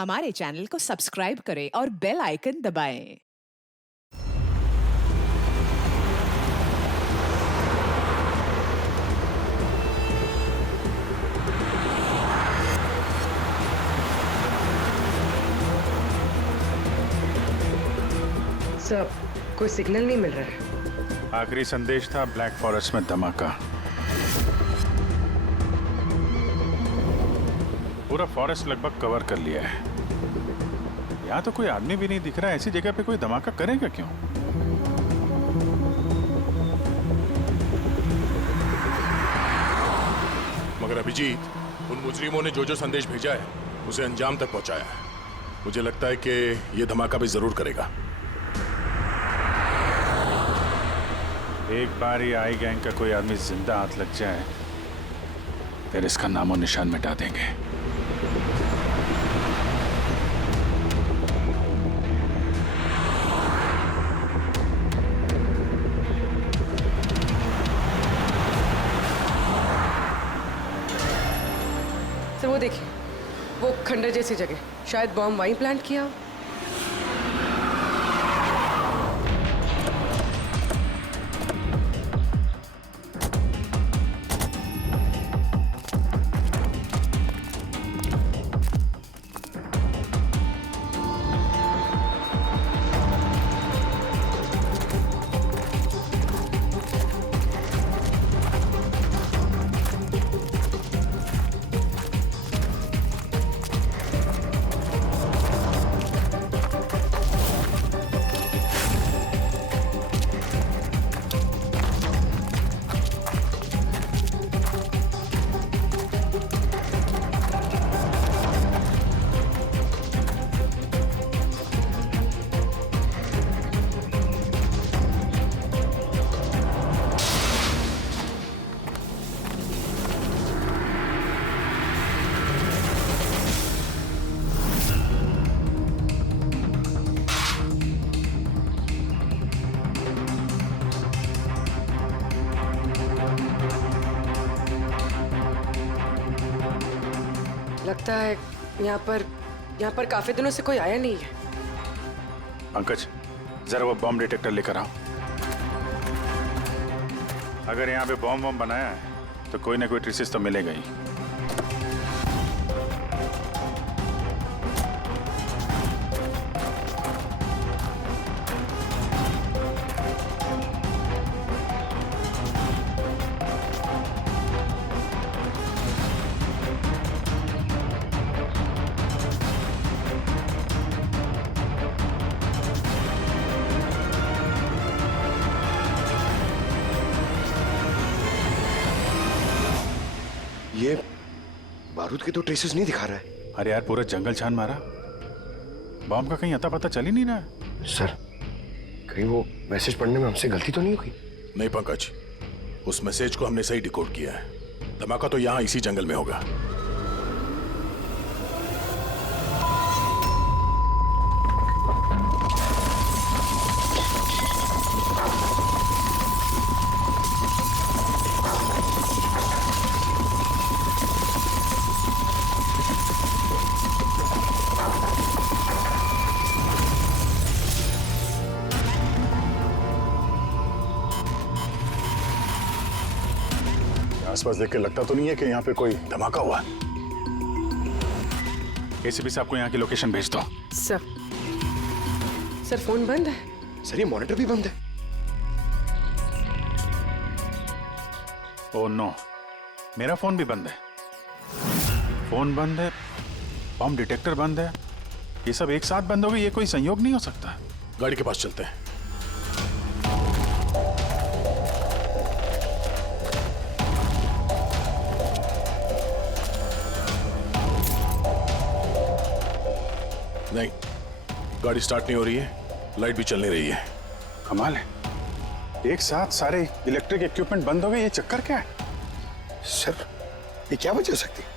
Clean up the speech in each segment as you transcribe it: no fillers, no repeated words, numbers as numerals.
हमारे चैनल को सब्सक्राइब करें और बेल आइकन दबाएं। सर, कोई सिग्नल नहीं मिल रहा है। आखिरी संदेश था ब्लैक फॉरेस्ट में धमाका। पूरा फॉरेस्ट लगभग कवर कर लिया है। यहाँ तो कोई आदमी भी नहीं दिख रहा है। ऐसी जगह पे कोई धमाका करेगा क्यों? मगर अभिजीत, उन मुजरिमों ने जो जो संदेश भेजा है उसे अंजाम तक पहुंचाया है। मुझे लगता है कि यह धमाका भी जरूर करेगा। एक बार ये आई गैंग का कोई आदमी जिंदा हाथ लग जाए फिर इसका नामो निशान मिटा देंगे। सर वो देखिए, वो खंडर जैसी जगह, शायद बॉम्ब वहीं प्लांट किया हो। लगता है यहाँ पर काफी दिनों से कोई आया नहीं है। पंकज, जरा वो बॉम्ब डिटेक्टर लेकर आओ। अगर यहाँ पे बॉम्ब बनाया है तो कोई ना कोई ट्रेसेस तो मिलेगा ही। ये बारूद के तो ट्रेसेस नहीं दिखा रहा है। अरे यार, पूरा जंगल छान मारा, बॉम्ब का कहीं अता पता चल ही नहीं रहा है। सर, कहीं वो मैसेज पढ़ने में हमसे गलती तो नहीं हुई? नहीं पंकज, उस मैसेज को हमने सही डिकोड किया है। धमाका तो यहां इसी जंगल में होगा। आसपास देख के लगता तो नहीं है कि यहाँ पे कोई धमाका हुआ। एसीपी साहब को यहाँ की लोकेशन भेज दो। सर फोन बंद है। सर, ये मॉनिटर भी बंद है। ओह नो, मेरा फोन भी बंद है। फोन बंद है, बॉम्ब डिटेक्टर बंद है, ये सब एक साथ बंद हो गए। ये कोई संयोग नहीं हो सकता। गाड़ी के पास चलते हैं। नहीं, गाड़ी स्टार्ट नहीं हो रही है, लाइट भी चल नहीं रही है। कमाल है, एक साथ सारे इलेक्ट्रिक इक्विपमेंट बंद हो गए। ये चक्कर क्या है? सर, ये क्या वजह हो सकती है?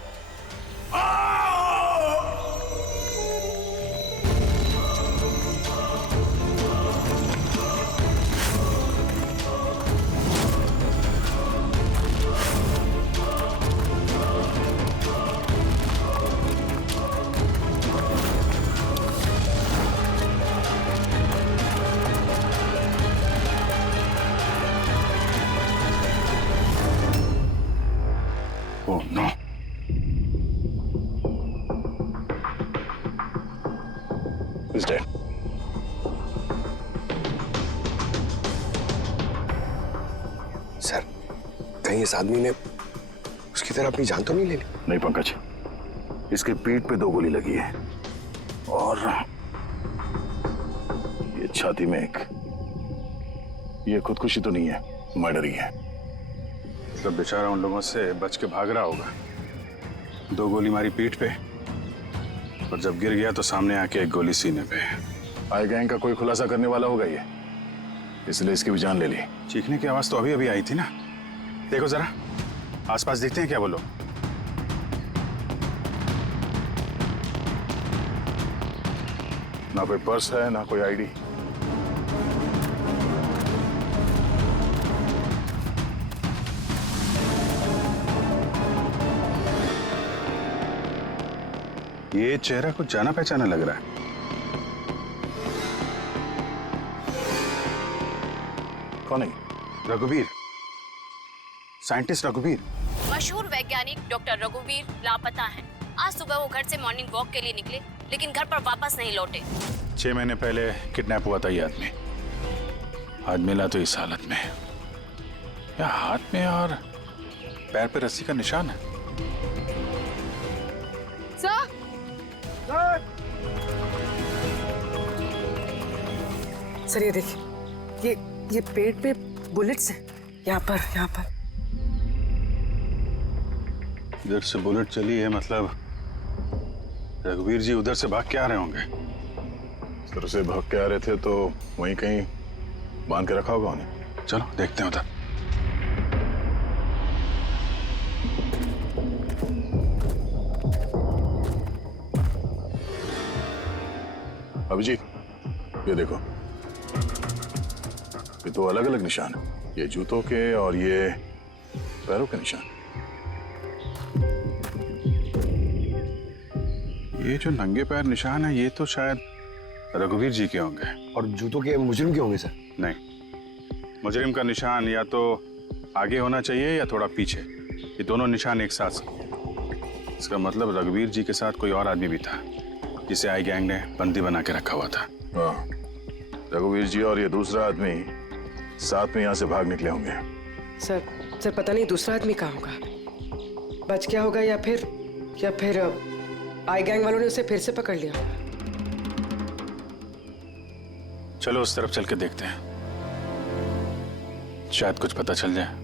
He's dead. सर, कहीं इस आदमी ने उसकी तरह अपनी जान तो नहीं ले ली? नहीं पंकज, इसके पीठ पे 2 गोली लगी है और ये छाती में एक। ये खुदकुशी तो नहीं है, मर्डर ही है। मतलब बेचारा उन लोगों से बच के भाग रहा होगा। 2 गोली मारी पीठ पे और जब गिर गया तो सामने आके 1 गोली सीने पे। आई गैंग का कोई खुलासा करने वाला होगा ये, इसलिए इसकी भी जान ले ली। चीखने की आवाज तो अभी अभी आई थी ना। देखो जरा आसपास दिखते हैं क्या वो लोग? ना कोई पर्स है ना कोई आईडी। ये चेहरा कुछ जाना पहचाना लग रहा है। कौन है? रघुवीर, साइंटिस्ट रघुवीर। मशहूर वैज्ञानिक डॉक्टर रघुवीर लापता हैं। आज सुबह वो घर से मॉर्निंग वॉक के लिए निकले, लेकिन घर पर वापस नहीं लौटे। 6 महीने पहले किडनैप हुआ था ये आदमी। आज मिला तो इस हालत में। या हाथ में और पैर पे रस्सी का निशान है। सर ये देखिए, ये पेट पे बुलेट्स हैं। यहाँ पर। इधर से बुलेट चली है, मतलब रघुवीर जी उधर से भाग के आ रहे होंगे। सर से भाग के आ रहे थे तो वहीं कहीं बांध के रखा होगा उन्हें। चलो देखते हैं उधर। अभिजीत, ये देखो, ये 2 अलग-अलग निशान है। ये जूतों के और ये पैरों के निशान। ये जो नंगे पैर निशान है ये तो शायद रघुवीर जी के होंगे। और जूतों के मुजरिम के होंगे सर? नहीं, मुजरिम का निशान या तो आगे होना चाहिए या थोड़ा पीछे। ये दोनों निशान एक साथ। इसका मतलब रघुवीर जी के साथ कोई और आदमी भी था जिसे आई गैंग ने बंदी बना के रखा हुआ था। हाँ, रघुवीर जी और ये दूसरा आदमी साथ में यहाँ से भाग निकले होंगे। सर पता नहीं दूसरा आदमी कहाँ होगा। बच गया होगा या फिर आई गैंग वालों ने उसे फिर से पकड़ लिया। चलो उस तरफ चल के देखते हैं, शायद कुछ पता चल जाए।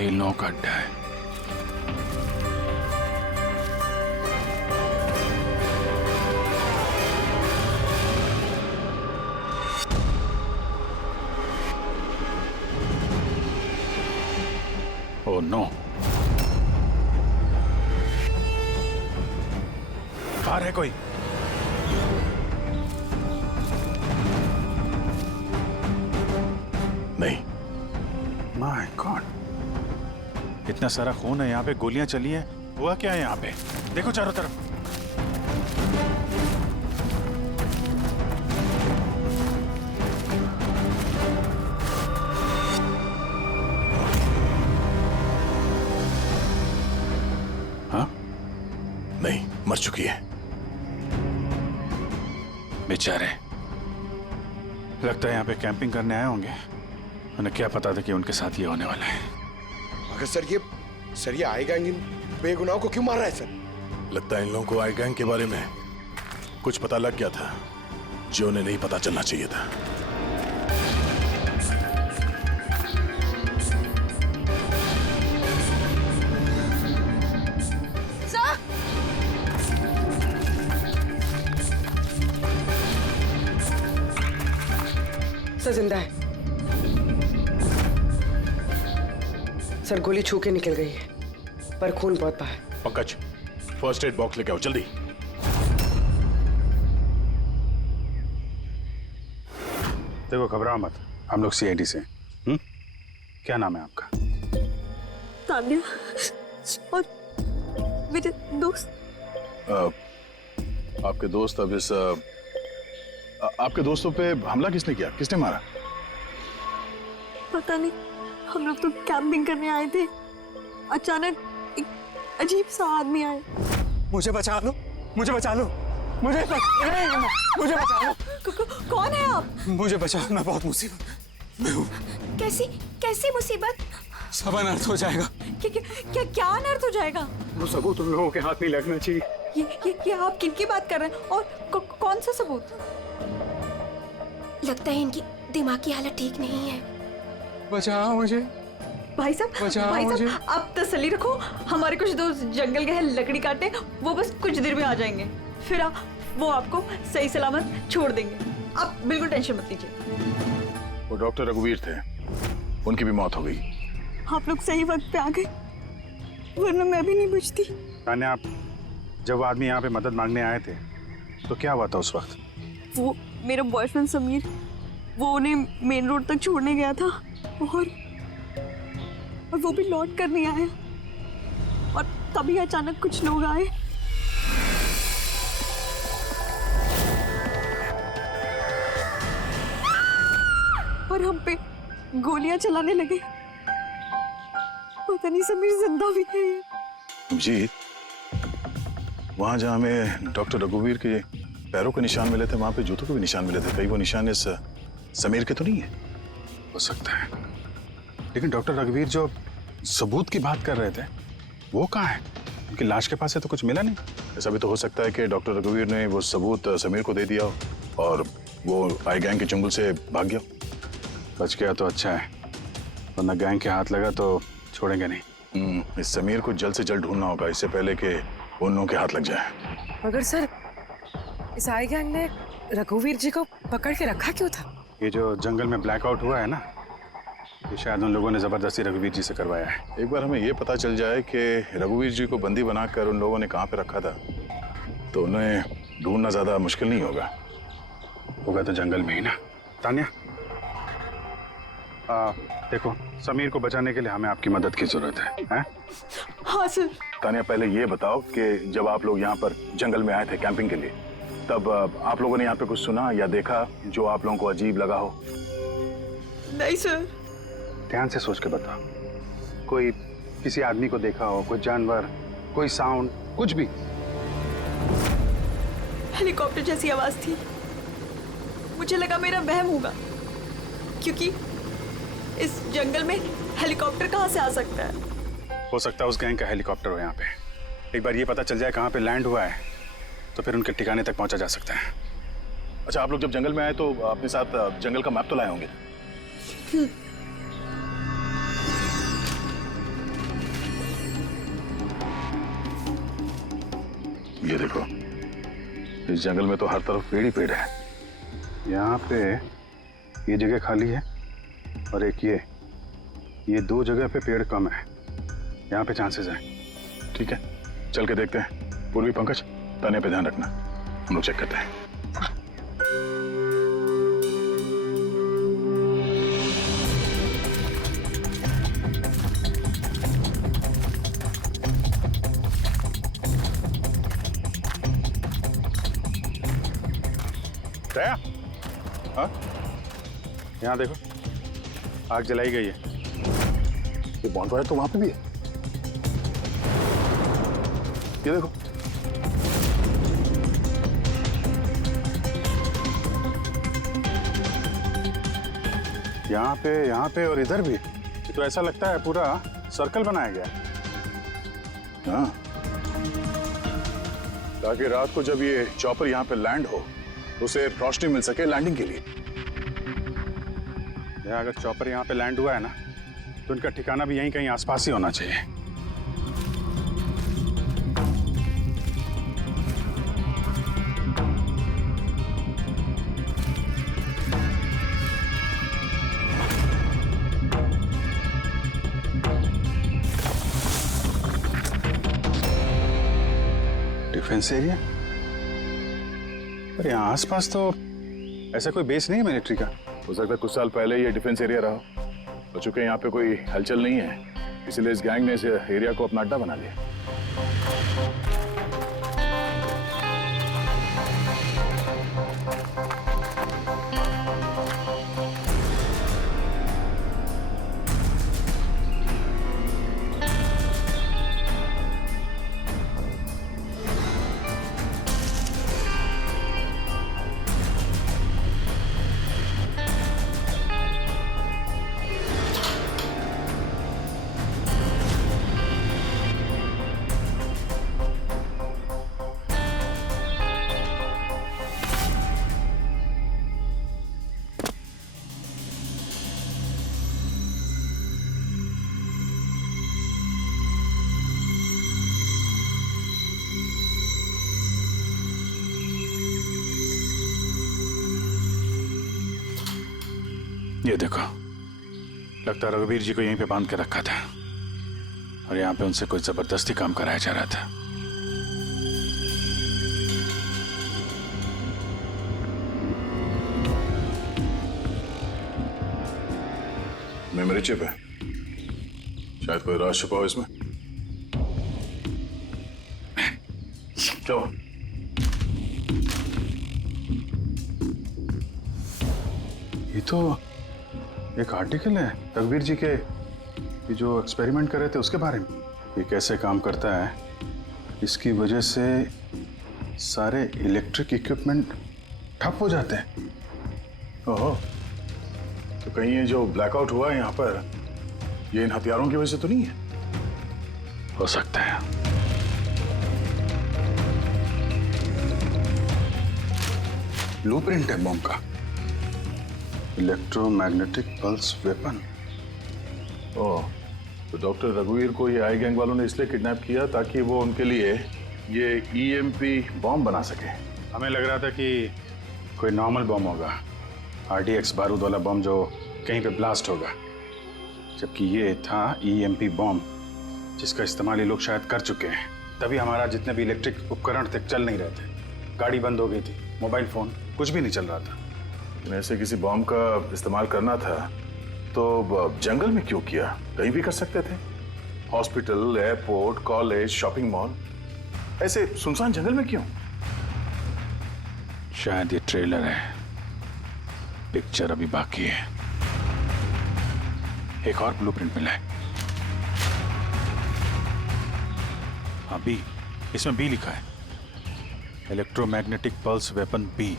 इन लोगों का अड्डा है। ओह नो, बाहर है कोई? नहीं। माय गॉड, इतना सारा खून है यहाँ पे, गोलियां चली हैं। हुआ क्या है यहाँ पे? देखो चारों तरफ। हाँ, नहीं, मर चुकी है। बेचारे, लगता है यहाँ पे कैंपिंग करने आए होंगे। उन्हें क्या पता था कि उनके साथ ये होने वाला है। मगर सर ये आई गैंग इन बेगुनाहों को क्यों मार रहा है सर? लगता है इन लोगों को आई गैंग के बारे में कुछ पता लग गया था जो उन्हें नहीं पता चलना चाहिए था। सर जिंदा है। सर गोली छू के निकल गई है, पर खून बहुत बहा है। पंकज, फर्स्ट एड बॉक्स लेके आओ जल्दी। देखो घबराओ मत, हम लोग सीआईडी से। क्या नाम है आपका? तान्या और मेरे दोस्त। आपके दोस्त अब इस आपके दोस्तों पे हमला किसने किया? किसने मारा? पता नहीं, हम लोग तो कैंपिंग करने आए थे, अचानक एक अजीब सा आदमी आया। मुझे बचा लो, मुझे बचा लो, मुझे बचा लो। कौन है आप? मुझे बचाओ, मैं बहुत मुसीबत में हूँ। कैसी मुसीबत? सब अनर्थ हो जाएगा। क्या अनर्थ हो जाएगा? वो सबूत उन लोगों के हाथ नहीं लगना चाहिए। ये आप किनकी बात कर रहे हैं और कौन सा सबूत? लगता है इनकी दिमाग की हालत ठीक नहीं है। बचाओ मुझे। भाई साहब आप तसल्ली रखो, हमारे कुछ दोस्त जंगल गए हैं लकड़ी काटने, वो बस कुछ देर में आ जाएंगे, फिर वो आपको सही सलामत छोड़ देंगे। आप बिल्कुल टेंशन मत लीजिए। वो डॉक्टर रघुवीर थे, उनकी भी मौत हो गई। आप लोग सही वक्त पे आ गए, वरना मैं भी नहीं बचती। तान्या, आप जब वो आदमी यहाँ पे मदद मांगने आए थे तो क्या हुआ था उस वक्त? वो मेरा बॉयफ्रेंड समीर, वो उन्हें मेन रोड तक छोड़ने गया था और वो भी लौट कर नहीं आया, और तभी अचानक कुछ लोग आए। और हम पे गोलियां चलाने लगे। पता नहीं समीर जिंदा भी है। जी, वहां जहां हमें डॉक्टर रघुवीर के पैरों के निशान मिले थे, वहां पे जूतों के भी निशान मिले थे। कहीं वो निशान इस समीर के तो नहीं है? हो सकता है, लेकिन डॉक्टर रघुवीर जो सबूत की बात कर रहे थे वो कहाँ है? उनकी लाश के पास से तो कुछ मिला नहीं। ऐसा भी तो हो सकता है कि डॉक्टर रघुवीर ने वो सबूत समीर को दे दिया हो और वो आई गैंग के चंगुल से भाग गया। बच गया तो अच्छा है, वरना गैंग के हाथ लगा तो छोड़ेंगे नहीं। इस समीर को जल्द से जल्द ढूंढना होगा, इससे पहले कि उन लोगों के हाथ लग जाए। मगर सर, इस आई गैंग ने रघुवीर जी को पकड़ के रखा क्यों था? ये जो जंगल में ब्लैकआउट हुआ है ना, ये शायद उन लोगों ने जबरदस्ती रघुवीर जी से करवाया है। एक बार हमें ये पता चल जाए कि रघुवीर जी को बंदी बनाकर उन लोगों ने कहाँ पे रखा था, तो उन्हें ढूंढना ज्यादा मुश्किल नहीं होगा। होगा तो जंगल में ही ना। तान्या, देखो, समीर को बचाने के लिए हमें आपकी मदद की जरूरत है? हाँ सर। तान्या, पहले ये बताओ कि जब आप लोग यहाँ पर जंगल में आए थे कैंपिंग के लिए, तब आप लोगों ने यहाँ पे कुछ सुना या देखा जो आप लोगों को अजीब लगा हो? नहीं सर। ध्यान से सोच के बताओ। कोई किसी आदमी को देखा हो, कोई जानवर, कोई साउंड, कुछ भी? हेलीकॉप्टर जैसी आवाज थी, मुझे लगा मेरा वहम होगा, क्योंकि इस जंगल में हेलीकॉप्टर कहाँ से आ सकता है? हो सकता है उस गैंग का हेलीकॉप्टर हो यहाँ पे। एक बार ये पता चल जाए कहाँ पे लैंड हुआ है तो फिर उनके ठिकाने तक पहुंचा जा सकता है। अच्छा, आप लोग जब जंगल में आए तो अपने साथ जंगल का मैप तो लाए होंगे? ये देखो, इस जंगल में तो हर तरफ पेड़ ही पेड़ है। यहाँ पे ये जगह खाली है और एक ये दो जगह पे पेड़ कम है, यहाँ पे चांसेस हैं। ठीक है, चल के देखते हैं। पूर्वी, पंकज, तान्या पे ध्यान रखना, हम लोग चेक करते हैं। दया, हाँ, यहाँ देखो, आग जलाई गई है। ये बॉनफायर तो वहां पे भी है। ये देखो, यहाँ पे और इधर भी। ये तो ऐसा लगता है पूरा सर्कल बनाया गया है। हाँ, ताकि रात को जब ये चॉपर यहाँ पे लैंड हो उसे रोशनी मिल सके लैंडिंग के लिए। अगर चॉपर यहाँ पे लैंड हुआ है ना, तो उनका ठिकाना भी यहीं कहीं आसपास ही होना चाहिए। Defence area? पर यहाँ आसपास तो ऐसा कोई बेस नहीं है मिलिट्री का। हो सकता है कुछ साल पहले ये डिफेंस एरिया रहा, और चूंकि यहाँ पे कोई हलचल नहीं है इसलिए इस गैंग ने इस एरिया को अपना अड्डा बना लिया। ये देखो, लगता है रघुवीर जी को यहीं पे बांध के रखा था और यहाँ पे उनसे कोई जबरदस्ती काम कराया जा रहा था। मेमोरी चिप है, शायद कोई राज छुपा हो इसमें। क्यों? ये तो एक आर्टिकल है रघुवीर जी के, ये जो एक्सपेरिमेंट कर रहे थे उसके बारे में। ये कैसे काम करता है, इसकी वजह से सारे इलेक्ट्रिक इक्विपमेंट ठप हो जाते हैं। ओहो, तो कहीं ये जो ब्लैकआउट हुआ है यहाँ पर, ये इन हथियारों की वजह से तो नहीं है? हो सकता है। ब्लूप्रिंट है बॉम्ब का, इलेक्ट्रोमैग्नेटिक पल्स वेपन। ओह, तो डॉक्टर रघुवीर को ये आई गैंग वालों ने इसलिए किडनैप किया ताकि वो उनके लिए ये ईएमपी बॉम्ब बना सके। हमें लग रहा था कि कोई नॉर्मल बॉम्ब होगा, आरडीएक्स बारूद वाला बॉम्ब जो कहीं पे ब्लास्ट होगा, जबकि ये था ईएमपी बॉम्ब जिसका इस्तेमाल ये लोग शायद कर चुके हैं। तभी हमारा जितने भी इलेक्ट्रिक उपकरण थे चल नहीं रहे थे, गाड़ी बंद हो गई थी, मोबाइल फोन कुछ भी नहीं चल रहा था। ऐसे किसी बॉम्ब का इस्तेमाल करना था तो जंगल में क्यों किया? कहीं भी कर सकते थे, hospital, airport, college, shopping mall, ऐसे सुनसान जंगल में क्यों? शायद ये ट्रेलर है, पिक्चर अभी बाकी है। एक और ब्लूप्रिंट मिला है, अभी इसमें बी लिखा है, इलेक्ट्रोमैग्नेटिक पल्स वेपन बी।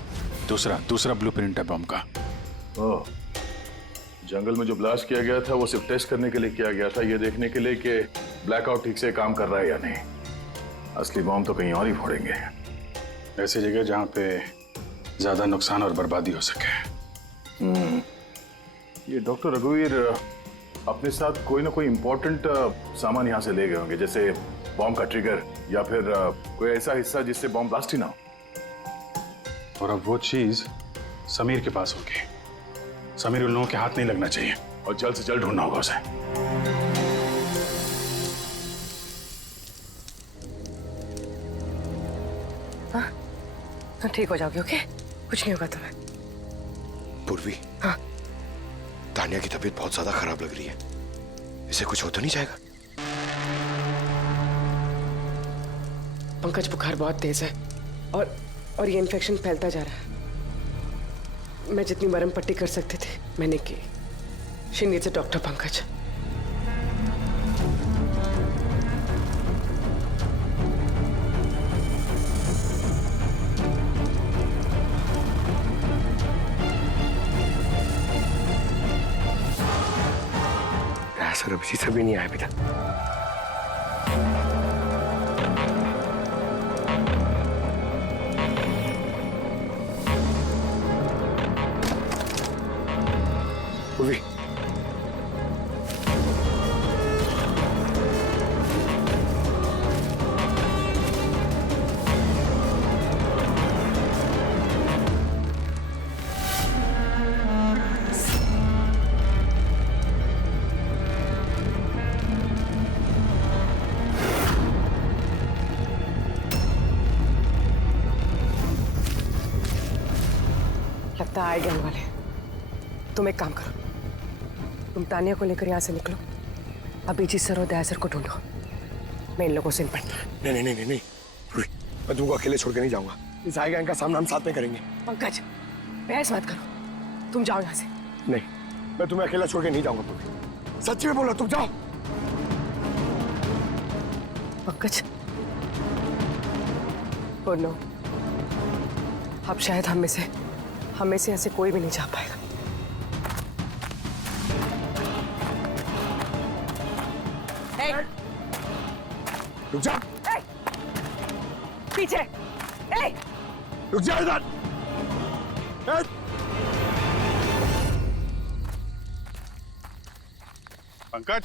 दूसरा ब्लूप्रिंट है बम का। ओह, जंगल में जो ब्लास्ट किया गया था वो सिर्फ टेस्ट करने के लिए किया गया था, ये देखने के लिए कि ब्लैकआउट ठीक से काम कर रहा है या नहीं। असली बम तो कहीं और ही फोड़ेंगे, ऐसी जगह जहां पे ज्यादा नुकसान और बर्बादी हो सके। ये डॉक्टर रघुवीर अपने साथ कोई ना कोई इम्पोर्टेंट सामान यहाँ से ले गए होंगे, जैसे बॉम्ब का ट्रिगर या फिर कोई ऐसा हिस्सा जिससे बॉम्ब ब्लास्ट ही ना हो। और अब वो चीज समीर के पास होगी। समीर उन लोगों के हाथ नहीं लगना चाहिए और जल्द से जल्द ढूंढना होगा उसे। हाँ, ठीक हो जाओगे, ओके? कुछ नहीं होगा तुम्हें। पूर्वी, हाँ, तानिया की तबीयत बहुत ज्यादा खराब लग रही है, इसे कुछ हो तो नहीं जाएगा? पंकज, बुखार बहुत तेज है और ये इन्फेक्शन फैलता जा रहा है। मैं जितनी मरहम पट्टी कर सकती थी मैंने की। She needs a doctor, Pankaj. Sir अभी से भी नहीं आया अभी तक। पूर्वी, लगता है आई गैंग वाले। तुम एक काम करो, तुम तानिया को लेकर यहाँ से निकलो, अभिजीत सर और दया सर को ढूंढो, मैं इन लोगों से निपटता हूं। नहीं नहीं नहीं नहीं, मैं तुमको अकेले छोड़ के नहीं जाऊंगा। इस आई गैंग का सामना हम साथ में करेंगे। पंकज, बहस मत करो, तुम जाओ यहाँ से। नहीं, मैं तुम्हें अकेला छोड़ के नहीं जाऊंगा पूर्वी। सच्ची में बोलो, तुम जाओ। पंकज, ओ नो, अब शायद हम में से ऐसे कोई भी नहीं जा पाएगा। रुक जा। पीछे। रुक जा इधर। पंकज,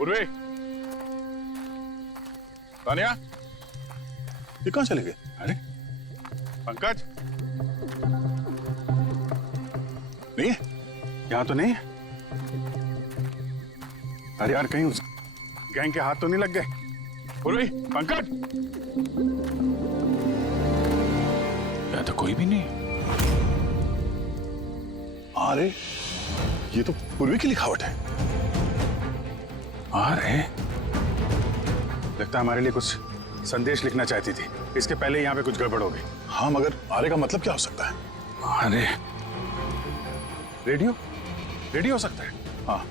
उर्वे, तानिया, ये कहाँ चले गए? अरे पंकज, नहीं है, यहाँ तो नहीं है। अरे यार, कहीं उस गैंग के हाथ तो नहीं लग गए? उर्वे, पंकज, यहाँ तो कोई भी नहीं है। अरे ये तो पूर्वी की लिखावट है। अरे लगता है हमारे लिए कुछ संदेश लिखना चाहती थी, इसके पहले यहाँ पे कुछ गड़बड़ हो गई। हाँ, मगर आरे का मतलब क्या हो सकता है? अरे रेडियो, रेडियो हो सकता है। हाँ,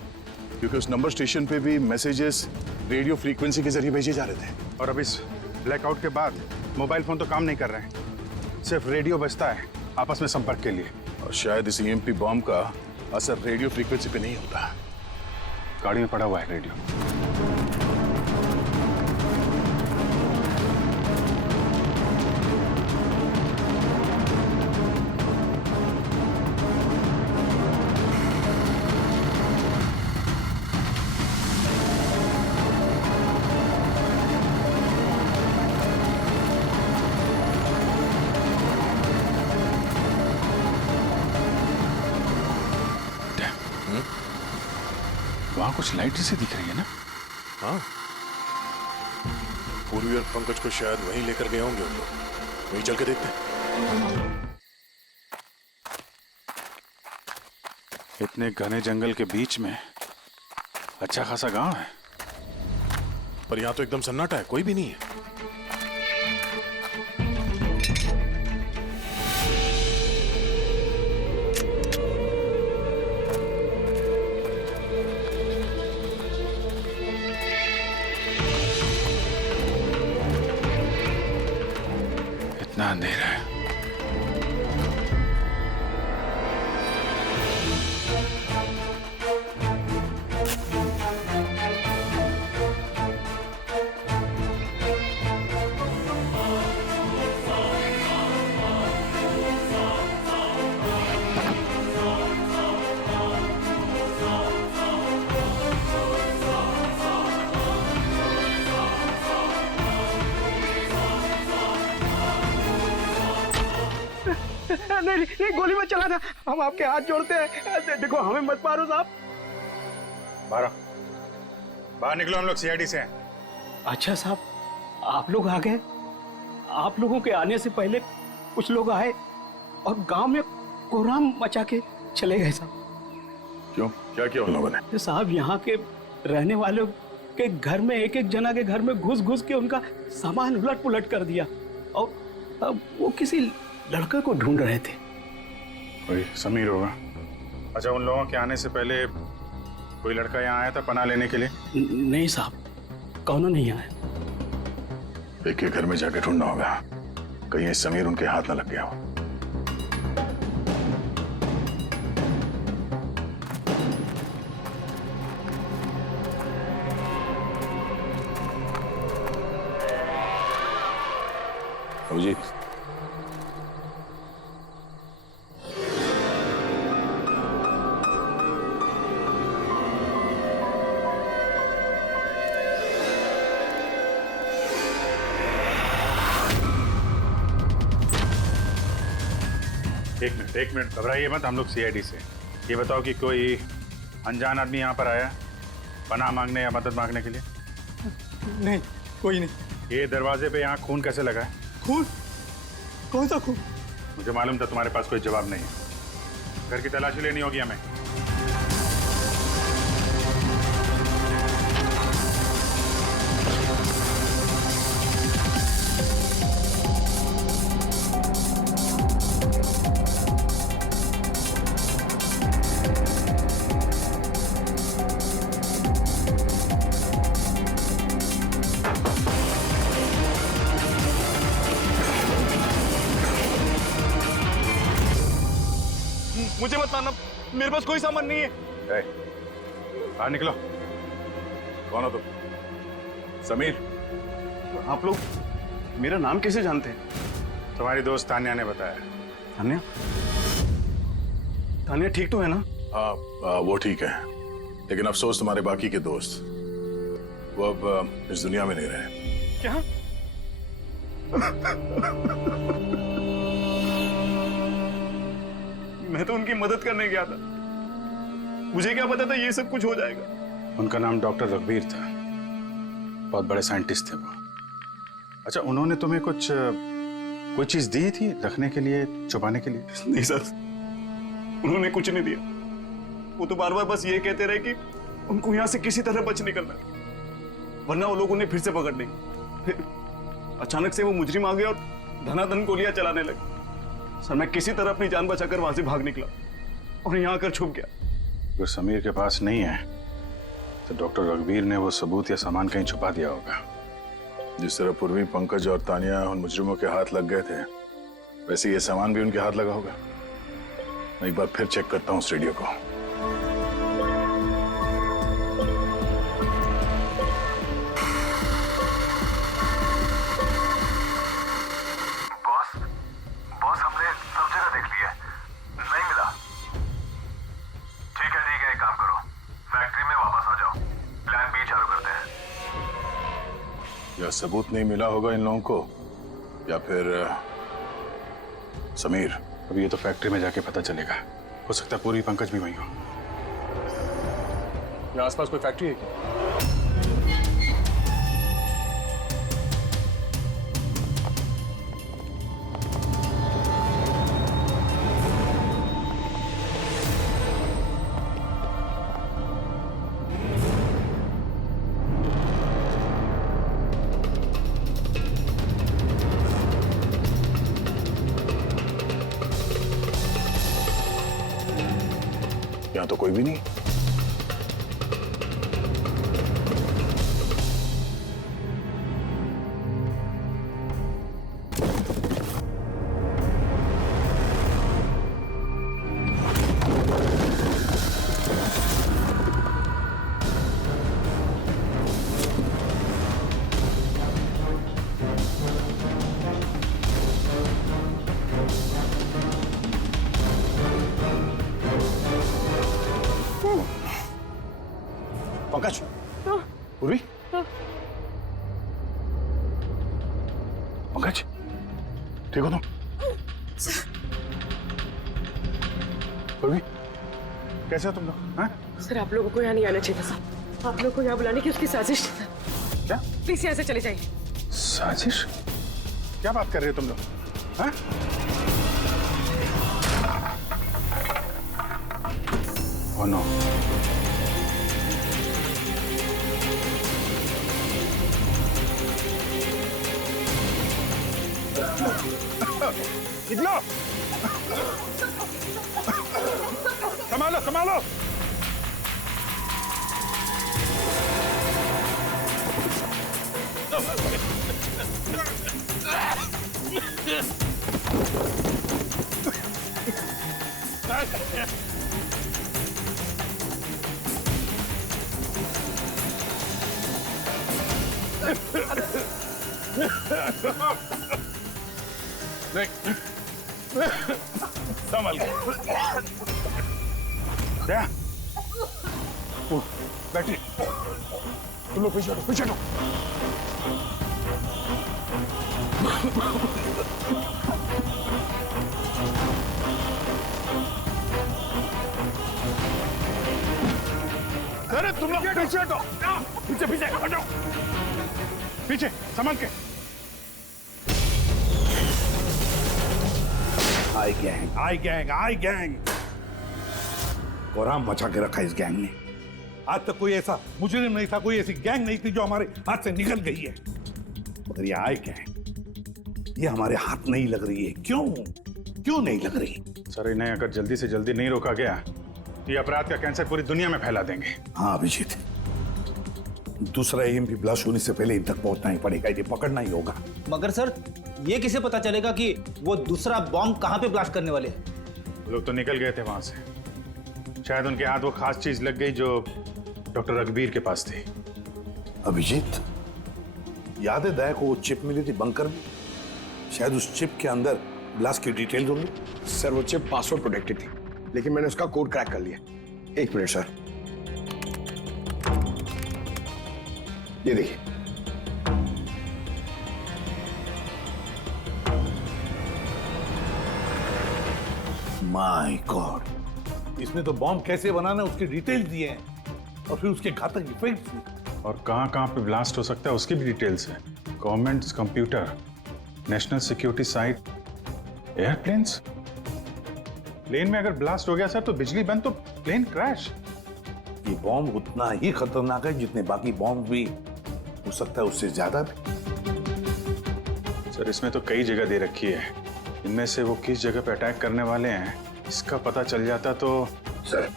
क्योंकि उस नंबर स्टेशन पे भी मैसेजेस रेडियो फ्रीक्वेंसी के जरिए भेजे जा रहे थे। और अब इस ब्लैकआउट के बाद मोबाइल फोन तो काम नहीं कर रहे हैं, सिर्फ रेडियो बजता है आपस में संपर्क के लिए। और शायद इस ईएमपी बॉम्ब का असर रेडियो फ्रीक्वेंसी पे नहीं होता। गाड़ी में पड़ा हुआ है रेडियो। वहां कुछ लाइट जैसे दिख रही है ना? हाँ, पूर्वी और पंकज को शायद वहीं लेकर गए होंगे उन लोग। वहीं चल के देखते हैं। इतने घने जंगल के बीच में अच्छा खासा गांव है, पर यहाँ तो एकदम सन्नाटा है, कोई भी नहीं है। इतना अंधेरा है। नहीं, गोली मत चलाना, हम आपके हाथ जोड़ते हैं। देखो, हमें मत मारो साहब। बाहर निकलो, हम लोग सीआईडी से हैं। अच्छा साहब, आप लोग आ गए। आप लोगों के आने से पहले कुछ लोग आए और गांव में कोहराम मचा के चले गए साहब। क्यों, क्या किया उन लोगों ने? साहब, यहाँ के रहने वालों के घर में एक एक जना के घर में घुस घुस के उनका सामान उलट पुलट कर दिया, और अब वो किसी लड़के को ढूंढ रहे थे। कोई समीर होगा। अच्छा, उन लोगों के आने से पहले कोई लड़का यहाँ आया था पनाह लेने के लिए? नहीं साहब, कौनो नहीं आया। एक के घर में जाके ढूंढना होगा, कहीं ये समीर उनके हाथ न लग गया हो। जी, एक मिनट घबराइए मत, हम लोग सीआईडी से। ये बताओ कि कोई अनजान आदमी यहाँ पर आया पनाह मांगने या मदद मांगने के लिए? नहीं, कोई नहीं। ये दरवाजे पे यहाँ खून कैसे लगा है? खून? कौन सा खून? मुझे मालूम था तुम्हारे पास कोई जवाब नहीं है। घर की तलाशी लेनी होगी हमें। मुझे मत मारना, मेरे पास कोई सामान नहीं है। बाहर निकलो। कौन हो तुम? समीर, आप लोग मेरा नाम कैसे जानते हैं? तुम्हारी दोस्त तान्या ने बताया। तान्या? तान्या ठीक तो है ना? हाँ वो ठीक है, लेकिन अफसोस तुम्हारे बाकी के दोस्त वो अब इस दुनिया में नहीं रहे। क्या? मैं तो उनकी मदद करने गया था, मुझे क्या पता था ये सब कुछ हो जाएगा। उनका नाम डॉक्टर रघुवीर था, बहुत बड़े साइंटिस्ट थे वो। अच्छा, उन्होंने तुम्हें कोई चीज दी थी रखने के लिए, छुपाने के लिए? नहीं सर, उन्होंने कुछ नहीं दिया। वो तो बार बार बस ये कहते रहे कि उनको यहाँ से किसी तरह बच निकलना है, वरना वो लोग उन्हें फिर से पकड़ लेंगे। फिर अचानक से वो मुजरिम आ गए और धनाधन गोलियां चलाने लगे। सर मैं किसी तरह अपनी जान बचाकर वहां से भाग निकला और यहाँ आकर छुप गया। अगर समीर के पास नहीं है तो डॉक्टर रघुवीर ने वो सबूत या सामान कहीं छुपा दिया होगा। जिस तरह पूर्वी, पंकज और तानिया उन मुजरिमों के हाथ लग गए थे, वैसे ये सामान भी उनके हाथ लगा होगा। मैं एक बार फिर चेक करता हूँ उस रेडियो को। बॉस हमने सब जगह देख लिया, नहीं मिला। ठीक है, एक काम करो, फैक्ट्री में वापस आ जाओ, प्लान बी चालू करते हैं। या सबूत नहीं मिला होगा इन लोगों को, या फिर समीर। अभी ये तो फैक्ट्री में जाके पता चलेगा, हो सकता है पूरी पंकज भी वहीं हो। यहाँ आसपास कोई फैक्ट्री है क्या? यहाँ तो कोई भी नहीं। पंकज, पूर्वी, पंकज, ठीक हो तुम? पूर्वी, कैसे हो तुम लोग? हाँ? सर आप लोगों को यहाँ नहीं आना चाहिए था। आप लोगों को यहाँ बुलाने की उसकी साजिश थी। क्या प्लीज यहाँ से चले जाइए। साजिश? क्या बात कर रहे हो तुम लोग? हाँ? Oh no. निकलो! संभालो, संभालो! संभाल क्या? बैठिए, तुम लोग पीछे हटो, पीछे हटो। अरे तुम लोग पीछे हटो, पीछे पीछे हटो, पीछे संभाल के। आई गैंग, आई गैंग, आई गैंग। कोहराम मचा के रखा इस गैंग ने। आज तक कोई ऐसा मुजरिम नहीं था, कोई ऐसी गैंग नहीं थी जो हमारे हाथ से निकल गई है। मगर ये आए क्या है? ये हमारे हाथ नहीं लग रही है। क्यों नहीं लग रही? सर, इन्हें अगर जल्दी से जल्दी नहीं रोका गया तो ये अपराध का कैंसर पूरी दुनिया में फैला देंगे। हाँ अभिजीत, दूसरा एएमपी ब्लास्ट होने से पहले इन तक पहुंचना ही पड़ेगा, इन्हें पकड़ना ही होगा। मगर सर, ये किसे पता चलेगा कि वो दूसरा बॉम्ब कहाँ पे ब्लास्ट करने वाले हैं? वो लोग तो निकल गए थे वहां से। शायद उनके हाथ वो खास चीज लग गई जो डॉक्टर रघुवीर के पास थी। अभिजीत, याद है दया को वो चिप मिली थी बंकर में? शायद उस चिप के अंदर ब्लास्ट की डिटेल्स होंगी। सर, वो चिप पासवर्ड प्रोटेक्टेड थी, लेकिन मैंने उसका कोड क्रैक कर लिया। एक मिनट सर, ये देखिए। माय गॉड, इसमें तो बॉम्ब कैसे बनाना है उसकी डिटेल्स दिए हैं, और फिर उसके घातक इफेक्ट्स भी। और कहां पे ब्लास्ट हो सकता है उसकी भी डिटेल्स है। Government computer, national security site, airplanes. Plane में अगर ब्लास्ट हो गया सर तो बिजली बंद तो प्लेन क्रैश। ये बॉम्ब उतना ही खतरनाक है जितने बाकी बॉम्ब भी हो सकता है, उससे ज्यादा भी। सर, इसमें तो कई जगह दे रखी है। इनमें से वो किस जगह पे अटैक करने वाले हैं इसका पता चल जाता तो। सर,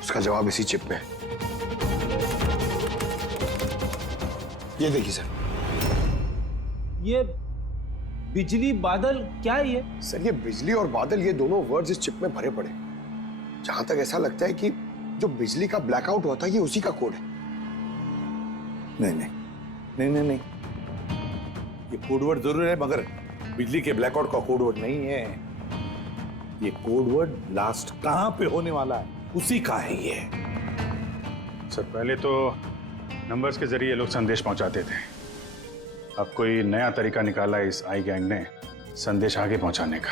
उसका जवाब इसी चिप में है। ये देखिए सर। ये बिजली बादल क्या है ये? सर, ये बिजली और बादल, ये दोनों वर्ड्स इस चिप में भरे पड़े। जहां तक ऐसा लगता है कि जो बिजली का ब्लैकआउट होता है ये उसी का कोड है। नहीं, ये कोडवर्ड जरूर है, मगर बिजली के ब्लैकआउट का कोडवर्ड नहीं है। ये कोडवर्ड ब्लास्ट कहां पे होने वाला है उसी का है ये। सर, पहले तो नंबर्स के जरिए लोग संदेश पहुंचाते थे। अब कोई नया तरीका निकाला है इस आई गैंग ने संदेश आगे पहुंचाने का।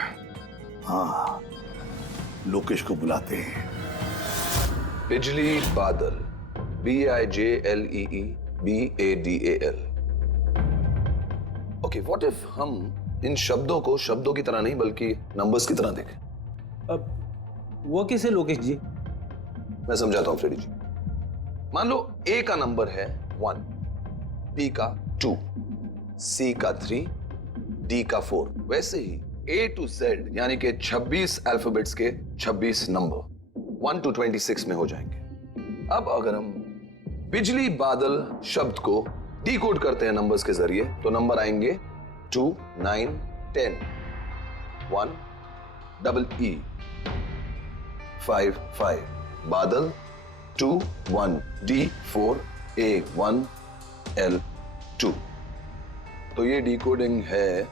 हाँ, लोकेश को बुलाते हैं। बिजली बादल, BIJLEE BADAL। Okay, what if हम इन शब्दों को शब्दों की तरह नहीं बल्कि नंबर्स की तरह देखें? अब वो कैसे लोकेश जी? मैं समझाता हूं फ्रेडी जी। मान लो A का नंबर है 1, B का 2, C का 3, D का 4। वैसे ही A to Z यानी कि 26 अल्फाबेट्स के 26 नंबर 1 to 26 में हो जाएंगे। अब अगर हम बिजली बादल शब्द को डिकोड करते हैं नंबर्स के जरिए तो नंबर आएंगे 2, 9, 10, 1, EE, 5, 5, बादल 2, 1, D, 4, A, 1, L, 2। तो ये डिकोडिंग है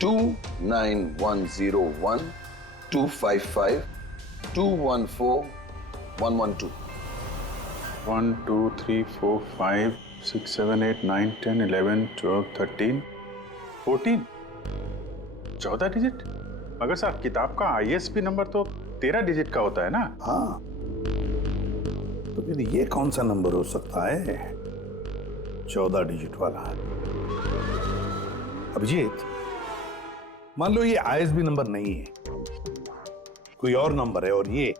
29101 255 214 112। 1 2 3 4 5 6 7 8 9 10 11 12 13 14 14 डिजिट। मगर साहब, किताब का ISB नंबर तो 13 डिजिट का होता है ना? हाँ, तो फिर ये कौन सा नंबर हो सकता है 14 डिजिट वाला? अभिजीत, मान लो ये ISB नंबर नहीं है, कोई और नंबर है, और ये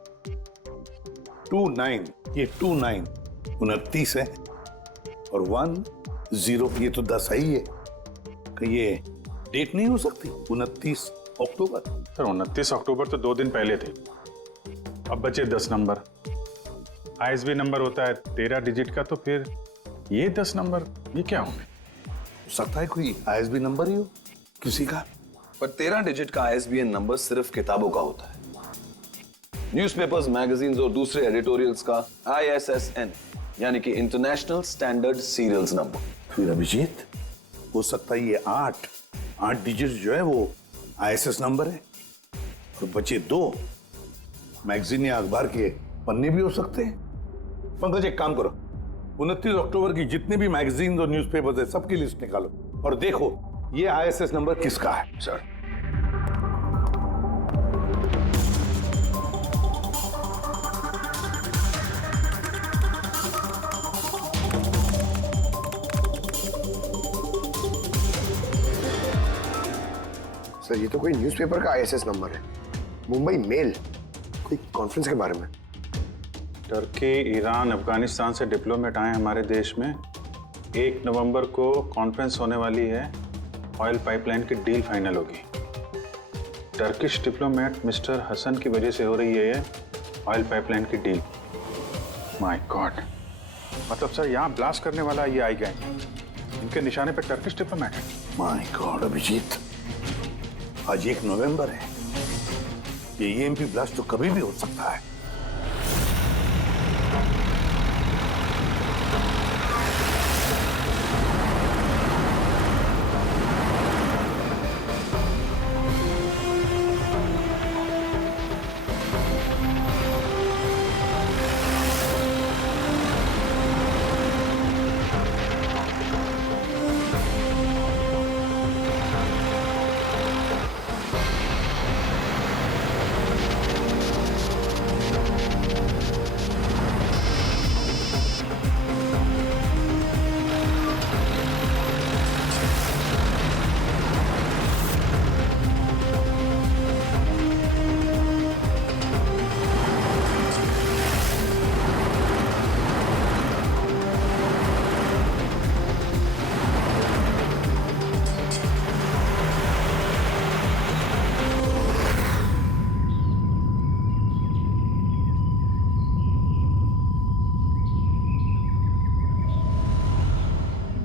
29, ये 29 29 है, और 10 ये तो 10 ही है। कि ये डेट नहीं हो सकती 29 अक्टूबर? सर, 29 अक्टूबर तो 2 दिन पहले थे। अब बचे 10 नंबर। ISB नंबर होता है 13 डिजिट का, तो फिर ये 10 नंबर ये क्या होंगे? सकता है कोई ISB नंबर ही हो किसी का। पर 13 डिजिट का ISBN नंबर सिर्फ किताबों का होता है। न्यूज़पेपर्स, मैगजीन्स और दूसरे एडिटोरियल्स का ISSN यानी कि इंटरनेशनल स्टैंडर्ड सीरियल्स नंबर। फिर अभिजीत, हो सकता है ये 8 डिजिट जो है वो ISS नंबर है, और बचे 2 मैगजीन या अखबार के पन्ने भी हो सकते हैं। पंकज, एक काम करो, 29 अक्टूबर की जितने भी मैगजीन और न्यूज़पेपर्स है सबकी लिस्ट निकालो और देखो ये ISS नंबर किसका है। सर, सर, ये तो कोई न्यूज़पेपर का ISS नंबर है। मुंबई मेल, कोई कॉन्फ्रेंस के बारे में। टर्की, ईरान, अफगानिस्तान से डिप्लोमेट आए हमारे देश में। 1 नवंबर को कॉन्फ्रेंस होने वाली है, ऑयल पाइपलाइन की डील फाइनल होगी। टर्किश डिप्लोमेट मिस्टर हसन की वजह से हो रही है ये ऑयल पाइपलाइन की डील। माय गॉड, मतलब सर यहाँ ब्लास्ट करने वाला ये आई गैंग, इनके निशाने पे टर्किश डिप्लोमेट है। माय गॉड अभिजीत, आज 1 नवंबर है, ये ईएमपी ब्लास्ट तो कभी भी हो सकता है।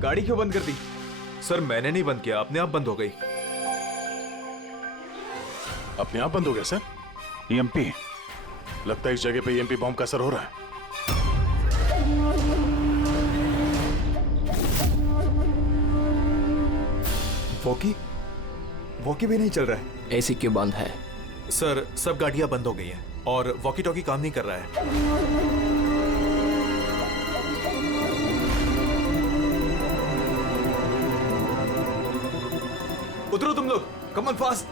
गाड़ी क्यों बंद कर दी? सर मैंने नहीं बंद किया, अपने आप बंद हो गई। अपने आप बंद हो गया सर? ईएमपी लगता है इस जगह पे ईएमपी बॉम्ब का असर हो रहा है। वॉकी भी नहीं चल रहा है। एसी क्यों बंद है? सर सब गाड़ियां बंद हो गई हैं और वॉकी टॉकी काम नहीं कर रहा है। उतरो तुम लोग, कम ऑन फास्ट।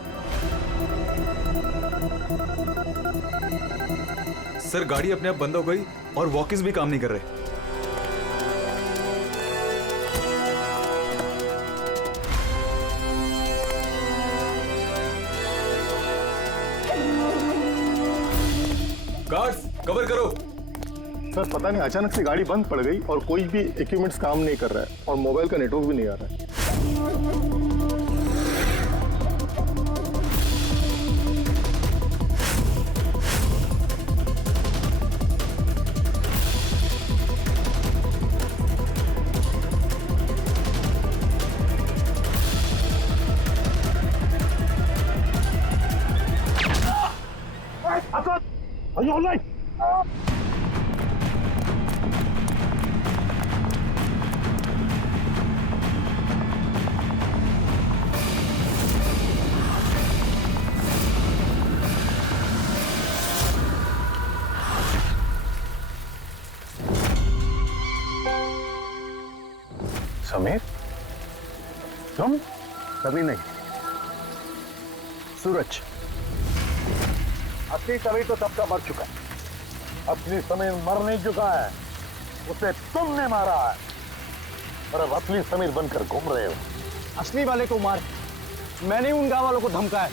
सर गाड़ी अपने आप बंद हो गई और वॉकिस भी काम नहीं कर रहे। गार्ड्स कवर करो। सर पता नहीं अचानक से गाड़ी बंद पड़ गई और कोई भी इक्विपमेंट्स काम नहीं कर रहा है और मोबाइल का नेटवर्क भी नहीं आ रहा है। Are you all right? Sameer, तुम? कभी नहीं। सूरज, असली समीर तो सबका मर चुका है। असली समीर मर नहीं चुका है, उसे तुमने मारा है और अब असली समीर बनकर घूम रहे हो। असली वाले को मार, मैंने उन गांव वालों को धमकाया।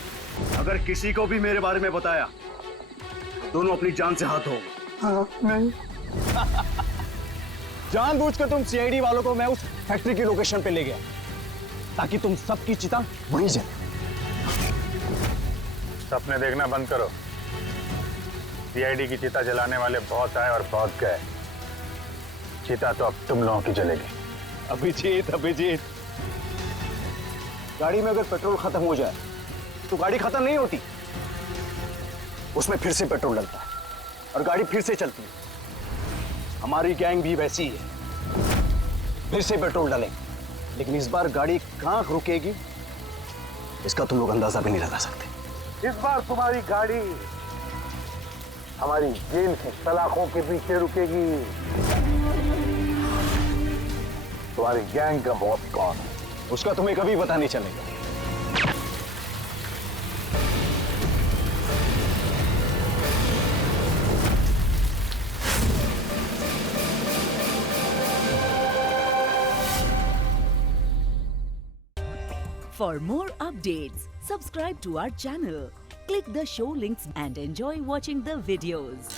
अगर किसी को भी मेरे बारे में बताया, दोनों अपनी जान से हाथ धो। नहीं। जानबूझकर तुम सीआईडी वालों को मैं उस फैक्ट्री की लोकेशन पे ले गया ताकि तुम सबकी चिता वहीं जले। सपने देखना बंद करो। सीआईडी की चिता जलाने वाले बहुत आए और बहुत गए। चिता तो अब तुम लोगों की जलेगी। अभिजीत, गाड़ी में अगर पेट्रोल खत्म हो जाए तो गाड़ी खत्म नहीं होती, उसमें फिर से पेट्रोल डलता है और गाड़ी फिर से चलती है। हमारी गैंग भी वैसी ही है, फिर से पेट्रोल डालेंगे, लेकिन इस बार गाड़ी कहां रुकेगी इसका तुम लोग अंदाजा भी नहीं लगा सकते। इस बार तुम्हारी गाड़ी हमारी जेल की सलाखों के पीछे रुकेगी। तुम्हारी गैंग का बॉस कौन है उसका तुम्हें कभी पता नहीं चलेगा। For more updates, subscribe to our channel, click the show links and enjoy watching the videos.